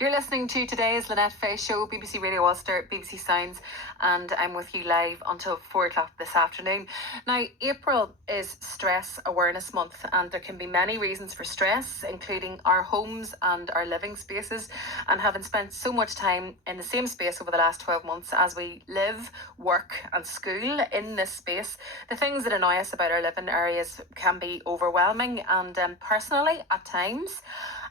You're listening to today's Lynette Faye Show, BBC Radio Ulster, BBC Sounds, and I'm with you live until 4 o'clock this afternoon. Now, April is Stress Awareness Month, and there can be many reasons for stress, including our homes and our living spaces. And having spent so much time in the same space over the last 12 months as we live, work and school in this space, the things that annoy us about our living areas can be overwhelming, and personally, at times,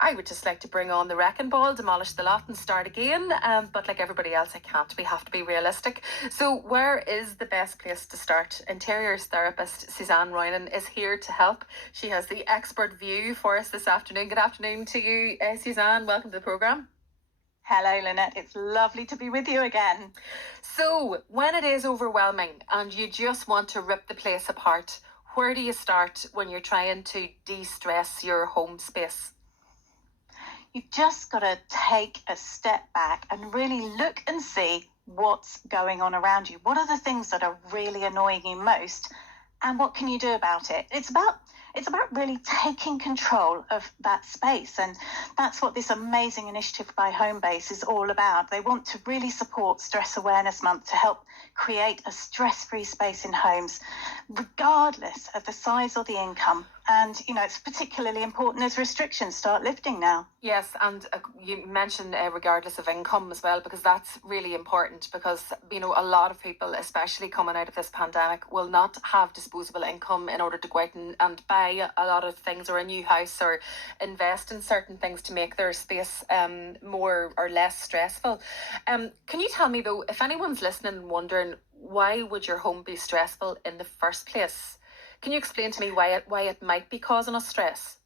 I would just like to bring on the wrecking ball, demolish the lot and start again. But like everybody else, I can't. We have to be realistic. So where is the best place to start? Interiors therapist Suzanne Roynan is here to help. She has the expert view for us this afternoon. Good afternoon to you, Suzanne. Welcome to the programme. Hello, Lynette. It's lovely to be with you again. So when it is overwhelming and you just want to rip the place apart, where do you start when you're trying to de-stress your home space? You've just got to take a step back and really look and see what's going on around you. What are the things that are really annoying you most, and what can you do about it? It's about really taking control of that space, and that's what this amazing initiative by Homebase is all about. They want to really support Stress Awareness Month to help create a stress-free space in homes, regardless of the size or the income. And, you know, it's particularly important as restrictions start lifting now. Yes, and you mentioned regardless of income as well, because that's really important, because, you know, a lot of people, especially coming out of this pandemic, will not have disposable income in order to go out and buy a lot of things, or a new house, or invest in certain things to make their space more or less stressful. Can you tell me, though, if anyone's listening and wondering, why would your home be stressful in the first place? Can you explain to me why it might be causing us stress?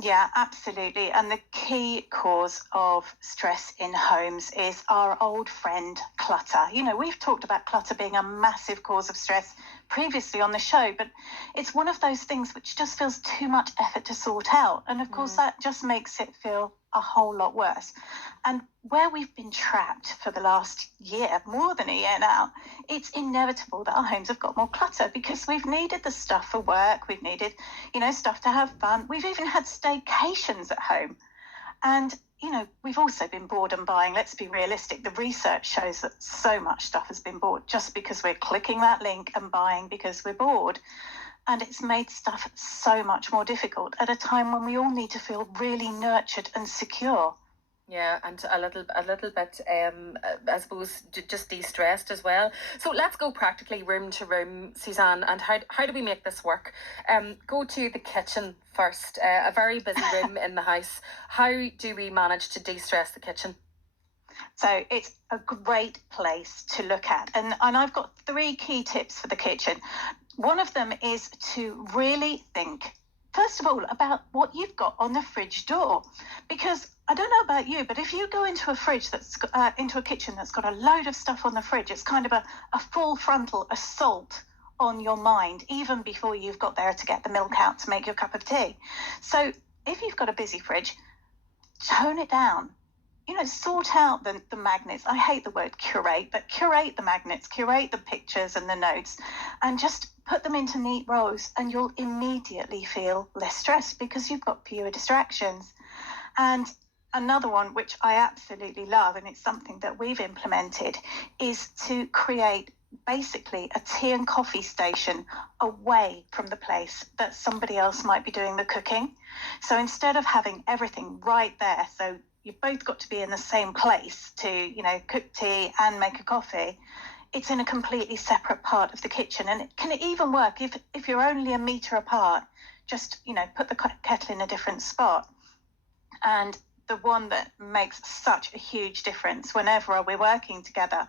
Yeah, absolutely. And the key cause of stress in homes is our old friend, clutter. You know, we've talked about clutter being a massive cause of stress previously on the show, but it's one of those things which just feels too much effort to sort out. And of course, that just makes it feel a whole lot worse. And where we've been trapped for the last year, more than a year now, it's inevitable that our homes have got more clutter, because we've needed the stuff for work, we've needed, you know, stuff to have fun. We've even had staycations at home. And, you know, we've also been bored and buying. Let's be realistic. The research shows that so much stuff has been bought just because we're clicking that link and buying because we're bored. And it's made stuff so much more difficult at a time when we all need to feel really nurtured and secure. Yeah, and a little bit, I suppose, just de-stressed as well. So let's go practically room to room, Suzanne, and how do we make this work? Go to the kitchen first, a very busy room in the house. How do we manage to de-stress the kitchen? So it's a great place to look at. And I've got 3 key tips for the kitchen. One of them is to really think, first of all, about what you've got on the fridge door. Because I don't know about you, but if you go into a fridge into a kitchen that's got a load of stuff on the fridge, it's kind of a full frontal assault on your mind, even before you've got there to get the milk out to make your cup of tea. So if you've got a busy fridge, tone it down. You know, sort out the magnets. I hate the word curate, but curate the magnets, curate the pictures and the notes, and just put them into neat rows, and you'll immediately feel less stressed because you've got fewer distractions. And another one, which I absolutely love, and it's something that we've implemented, is to create basically a tea and coffee station away from the place that somebody else might be doing the cooking. So instead of having everything right there, so you've both got to be in the same place to, you know, cook tea and make a coffee, it's in a completely separate part of the kitchen. And it can even work if you're only a metre apart, just, you know, put the kettle in a different spot. And the one that makes such a huge difference whenever we're working together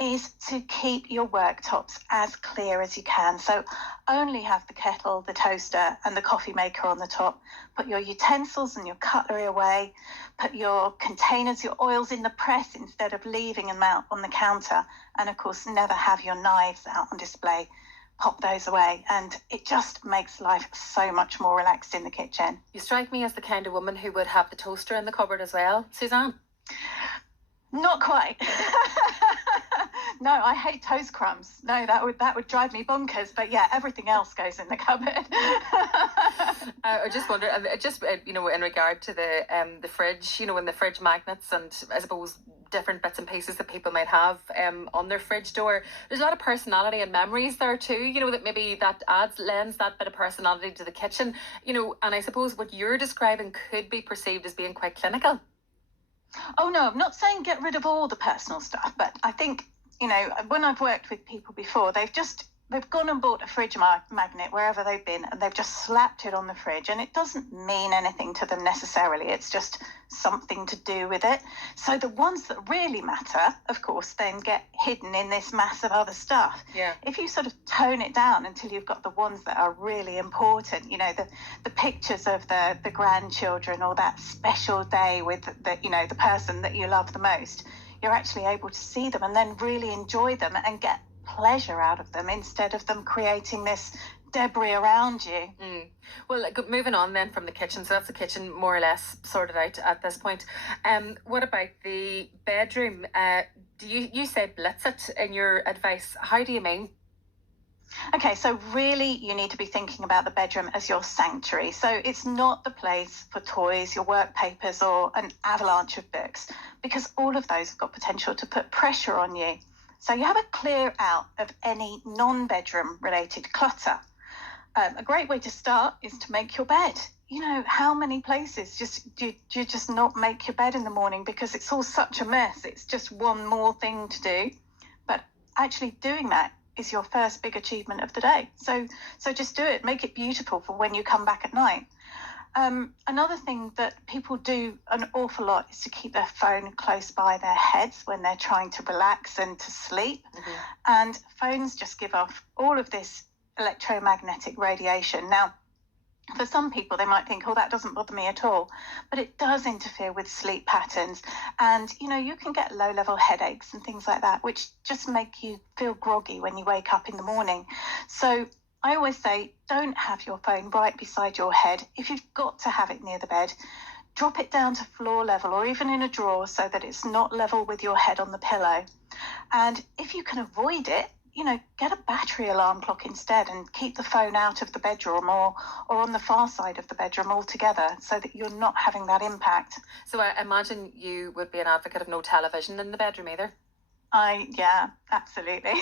is to keep your worktops as clear as you can. So only have the kettle, the toaster and the coffee maker on the top. Put your utensils and your cutlery away. Put your containers, your oils in the press instead of leaving them out on the counter. And of course, never have your knives out on display. Pop those away, and it just makes life so much more relaxed in the kitchen. You strike me as the kind of woman who would have the toaster in the cupboard as well, Suzanne. Not quite. No, I hate toast crumbs. No, that would drive me bonkers. But yeah, everything else goes in the cupboard. I just wonder, and in regard to the fridge, and the fridge magnets, and I suppose different bits and pieces that people might have on their fridge door. There's a lot of personality and memories there too. That maybe that lends that bit of personality to the kitchen. And I suppose what you're describing could be perceived as being quite clinical. Oh no, I'm not saying get rid of all the personal stuff, but I think, when I've worked with people before, they've gone and bought a fridge magnet wherever they've been, and they've just slapped it on the fridge, and it doesn't mean anything to them necessarily. It's just something to do with it. So the ones that really matter, of course, then get hidden in this mass of other stuff. Yeah. If you sort of tone it down until you've got the ones that are really important, the pictures of the grandchildren, or that special day with the person that you love the most, you're actually able to see them and then really enjoy them and get pleasure out of them, instead of them creating this debris around you. Well, moving on then from the kitchen, so that's the kitchen more or less sorted out at this point. What about the bedroom? Do you say blitz it in your advice? How do you mean? Okay, so really you need to be thinking about the bedroom as your sanctuary. So it's not the place for toys, your work papers, or an avalanche of books, because all of those have got potential to put pressure on you. So you have a clear out of any non-bedroom related clutter. A great way to start is to make your bed. How many places do you just not make your bed in the morning because it's all such a mess? It's just one more thing to do. But actually doing that is your first big achievement of the day. So just do it. Make it beautiful for when you come back at night. Another thing that people do an awful lot is to keep their phone close by their heads when they're trying to relax and to sleep. Mm-hmm. And phones just give off all of this electromagnetic radiation. Now, for some people, they might think, oh, that doesn't bother me at all. But it does interfere with sleep patterns. And, you can get low-level headaches and things like that, which just make you feel groggy when you wake up in the morning. So I always say, don't have your phone right beside your head. If you've got to have it near the bed, drop it down to floor level, or even in a drawer, so that it's not level with your head on the pillow. And if you can avoid it, get a battery alarm clock instead, and keep the phone out of the bedroom or on the far side of the bedroom altogether, so that you're not having that impact. So I imagine you would be an advocate of no television in the bedroom either. Yeah, absolutely.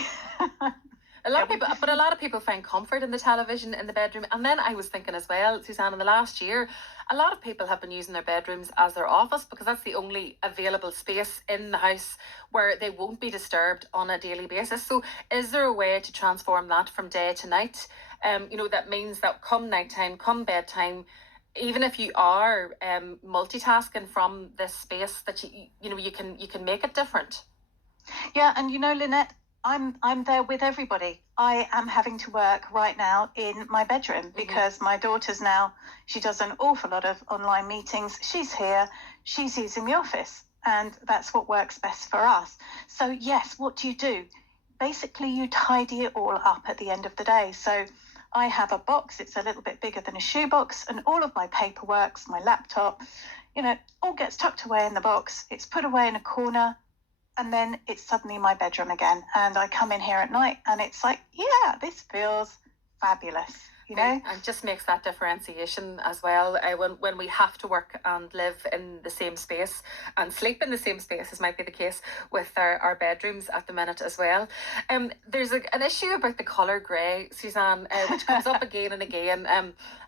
A lot of people find comfort in the television in the bedroom. And then I was thinking as well, Suzanne, in the last year, a lot of people have been using their bedrooms as their office, because that's the only available space in the house where they won't be disturbed on a daily basis. So is there a way to transform that from day to night? That means that come nighttime, come bedtime, even if you are multitasking from this space, that you can make it different. Yeah, and Lynette, I'm there with everybody. I am having to work right now in my bedroom because my daughter's she does an awful lot of online meetings. She's here, she's using the office, and that's what works best for us. So yes, what do? Basically, you tidy it all up at the end of the day. So I have a box, it's a little bit bigger than a shoebox, and all of my paperwork, my laptop, all gets tucked away in the box. It's put away in a corner. And then it's suddenly my bedroom again. And I come in here at night and it's like, yeah, this feels fabulous, And just makes that differentiation as well. When we have to work and live in the same space and sleep in the same space, as might be the case with our bedrooms at the minute as well. There's an issue about the colour grey, Suzanne, which comes up again and again.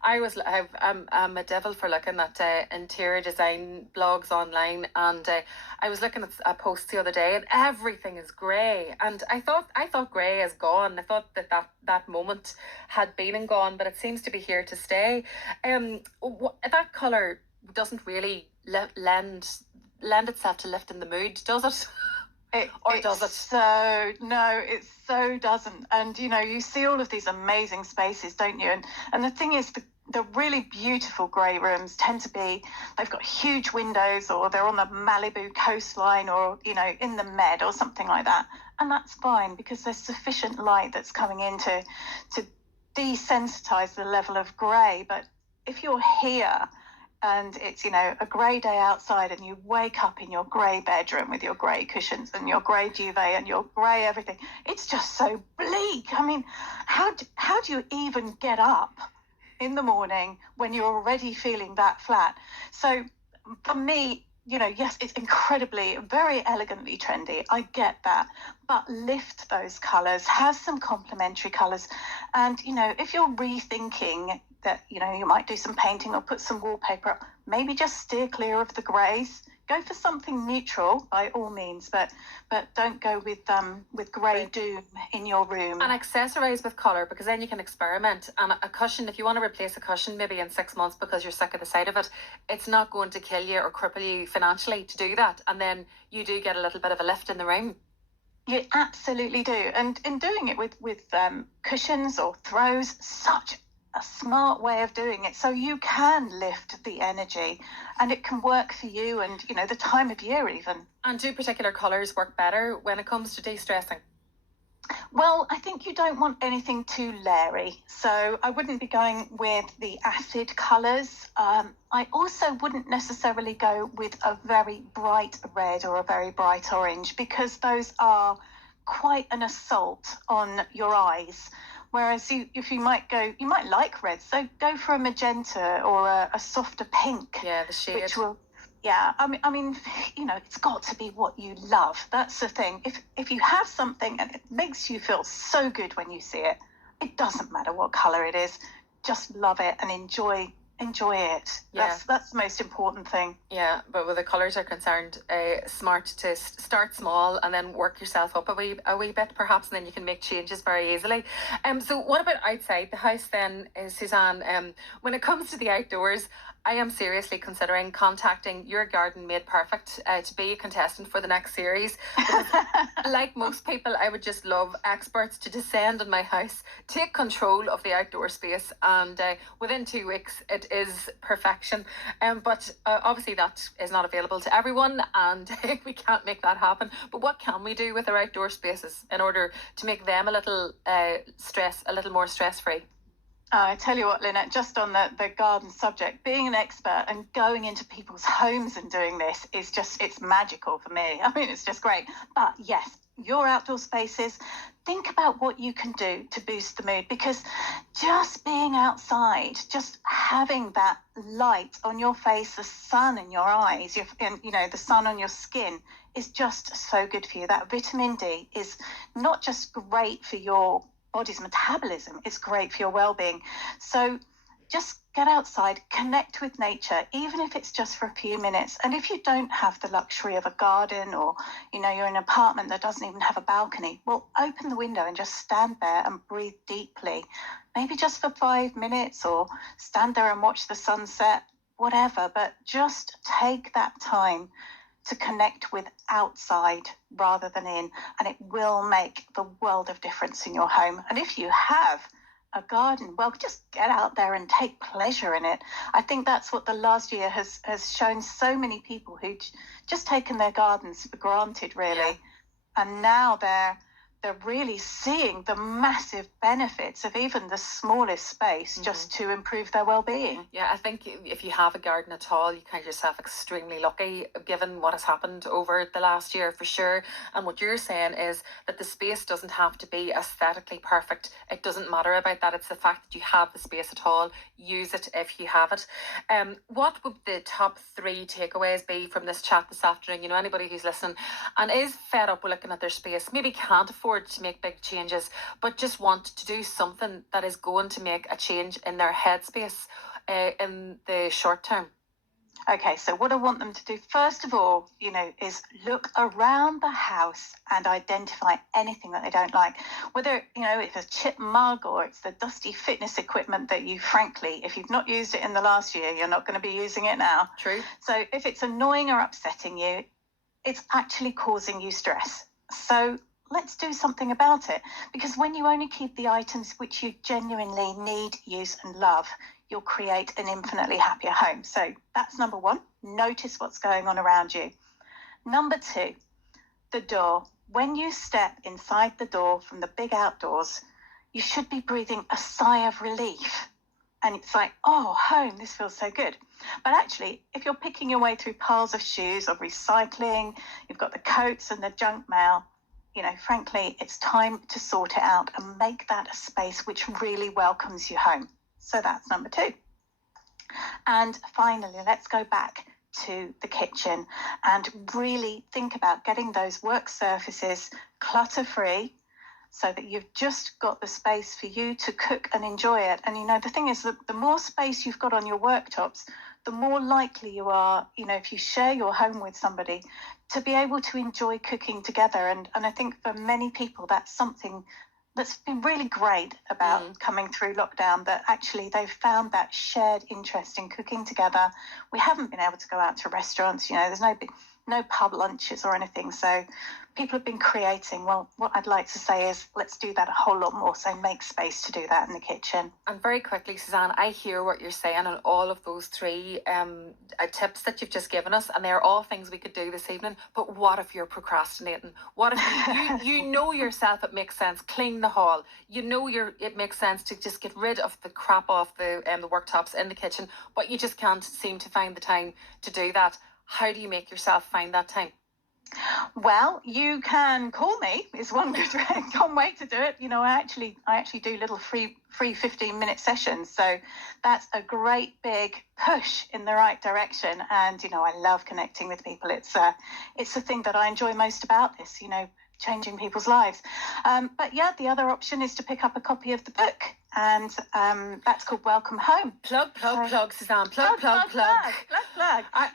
I'm a devil for looking at interior design blogs online, and I was looking at a post the other day, and everything is grey. And I thought grey is gone. I thought that moment had been and gone, but it seems to be here to stay. That colour doesn't really lend itself to lifting the mood, does it? Does it? So no, it so doesn't. And you see all of these amazing spaces, don't you? And the thing is, the really beautiful grey rooms tend to be, they've got huge windows, or they're on the Malibu coastline, or in the Med or something like that. And that's fine, because there's sufficient light that's coming in to desensitize the level of grey. But if you're here and it's a grey day outside, and you wake up in your grey bedroom with your grey cushions and your grey duvet and your grey everything, it's just so bleak. I mean, how do you even get up? in the morning when you're already feeling that flat. So for me, yes, it's incredibly, very elegantly trendy. I get that. But lift those colours, have some complementary colours. And, if you're rethinking that, you might do some painting or put some wallpaper up, maybe just steer clear of the greys. Go for something neutral by all means, but don't go with grey doom in your room. And accessorise with colour, because then you can experiment. And a cushion, if you want to replace a cushion maybe in 6 months because you're sick of the sight of it, it's not going to kill you or cripple you financially to do that. And then you do get a little bit of a lift in the room. You absolutely do. And in doing it with cushions or throws, such a smart way of doing it, so you can lift the energy and it can work for you and the time of year even. And do particular colours work better when it comes to de-stressing? Well, I think you don't want anything too leery, so I wouldn't be going with the acid colours. I also wouldn't necessarily go with a very bright red or a very bright orange, because those are quite an assault on your eyes. Whereas you might like red, so go for a magenta or a softer pink. Yeah, the shade. Which will, yeah, I mean, it's got to be what you love. That's the thing. If you have something and it makes you feel so good when you see it, it doesn't matter what colour it is. Just love it and enjoy it. Yeah. That's the most important thing. Yeah, but where the colours are concerned, smart to start small and then work yourself up a wee bit perhaps, and then you can make changes very easily. So what about outside the house then, Suzanne? When it comes to the outdoors, I am seriously considering contacting Your Garden Made Perfect to be a contestant for the next series. Because, like most people, I would just love experts to descend on my house, take control of the outdoor space, and within 2 weeks it is perfection. But obviously that is not available to everyone, and we can't make that happen. But what can we do with our outdoor spaces in order to make them a little more stress-free? I tell you what, Lynette, just on the garden subject, being an expert and going into people's homes and doing this is it's magical for me. I mean, it's just great. But yes, your outdoor spaces, think about what you can do to boost the mood, because just being outside, just having that light on your face, the sun in your eyes, the sun on your skin is just so good for you. That vitamin D is not just great for your body's metabolism, it's great for your well-being. So just get outside, connect with nature, even if it's just for a few minutes. And if you don't have the luxury of a garden, or you're in an apartment that doesn't even have a balcony, well, open the window and just stand there and breathe deeply, maybe just for 5 minutes, or stand there and watch the sunset, whatever. But just take that time to connect with outside rather than in, and it will make the world of difference in your home. And if you have a garden, well, just get out there and take pleasure in it. I think that's what the last year has shown so many people who just taken their gardens for granted, really. Yeah. And now they're really seeing the massive benefits of even the smallest space just to improve their well-being. Yeah, I think if you have a garden at all, you count yourself extremely lucky given what has happened over the last year, for sure. And what you're saying is that the space doesn't have to be aesthetically perfect. It doesn't matter about that. It's the fact that you have the space at all. Use it if you have it. What would the top 3 takeaways be from this chat this afternoon? Anybody who's listening and is fed up with looking at their space, maybe can't afford to make big changes, but just want to do something that is going to make a change in their headspace in the short term. Okay, so what I want them to do, first of all, is look around the house and identify anything that they don't like. Whether, it's a chip mug or it's the dusty fitness equipment that you, frankly, if you've not used it in the last year, you're not going to be using it now. True. So if it's annoying or upsetting you, it's actually causing you stress. So let's do something about it, because when you only keep the items which you genuinely need, use and love, you'll create an infinitely happier home. So that's number 1. Notice what's going on around you. Number 2, the door. When you step inside the door from the big outdoors, you should be breathing a sigh of relief. And it's like, oh, home, this feels so good. But actually, if you're picking your way through piles of shoes or recycling, you've got the coats and the junk mail, frankly, it's time to sort it out and make that a space which really welcomes you home. So that's number 2. And finally, let's go back to the kitchen and really think about getting those work surfaces clutter-free, so that you've just got the space for you to cook and enjoy it. And, the thing is that the more space you've got on your worktops, the more likely you are, if you share your home with somebody, to be able to enjoy cooking together. And I think for many people, that's something that's been really great about coming through lockdown, that actually they've found that shared interest in cooking together. We haven't been able to go out to restaurants, there's no pub lunches or anything. So people have been creating. Well, what I'd like to say is let's do that a whole lot more. So make space to do that in the kitchen. And very quickly, Suzanne, I hear what you're saying on all of those 3 tips that you've just given us, and they're all things we could do this evening. But what if you're procrastinating? What if you know yourself it makes sense, clean the hall. It makes sense to just get rid of the crap off the worktops in the kitchen, but you just can't seem to find the time to do that. How do you make yourself find that time? Well, you can call me. Is one good way to do it. I actually do little free 15-minute sessions. So that's a great big push in the right direction. And I love connecting with people. It's the thing that I enjoy most about this. Changing people's lives. But yeah, the other option is to pick up a copy of the book, and that's called Welcome Home. Plug, Suzanne. Plug.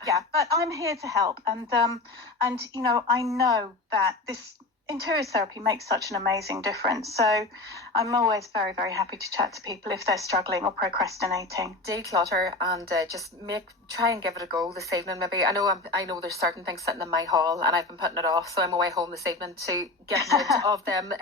Yeah, but I'm here to help, and I know that this interior therapy makes such an amazing difference. So I'm always very, very happy to chat to people if they're struggling or procrastinating. Declutter and just try and give it a go this evening. Maybe I know there's certain things sitting in my hall and I've been putting it off, so I'm away home this evening to get rid of them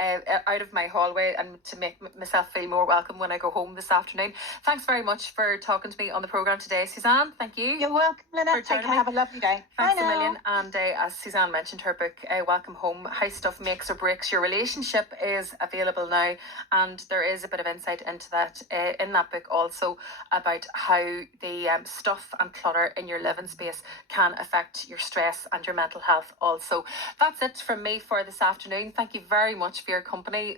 out of my hallway and to make myself feel more welcome when I go home this afternoon. Thanks very much for talking to me on the programme today, Suzanne. Thank you. You're welcome, Lynette. Take care. Have a lovely day. Thanks a million. And as Suzanne mentioned, her book, Welcome Home, How Stuff Makes or Breaks Your Relationship, is available now. And there is a bit of insight into that in that book also, about how the stuff and clutter in your living space can affect your stress and your mental health also. That's it from me for this afternoon. Thank you very much for your company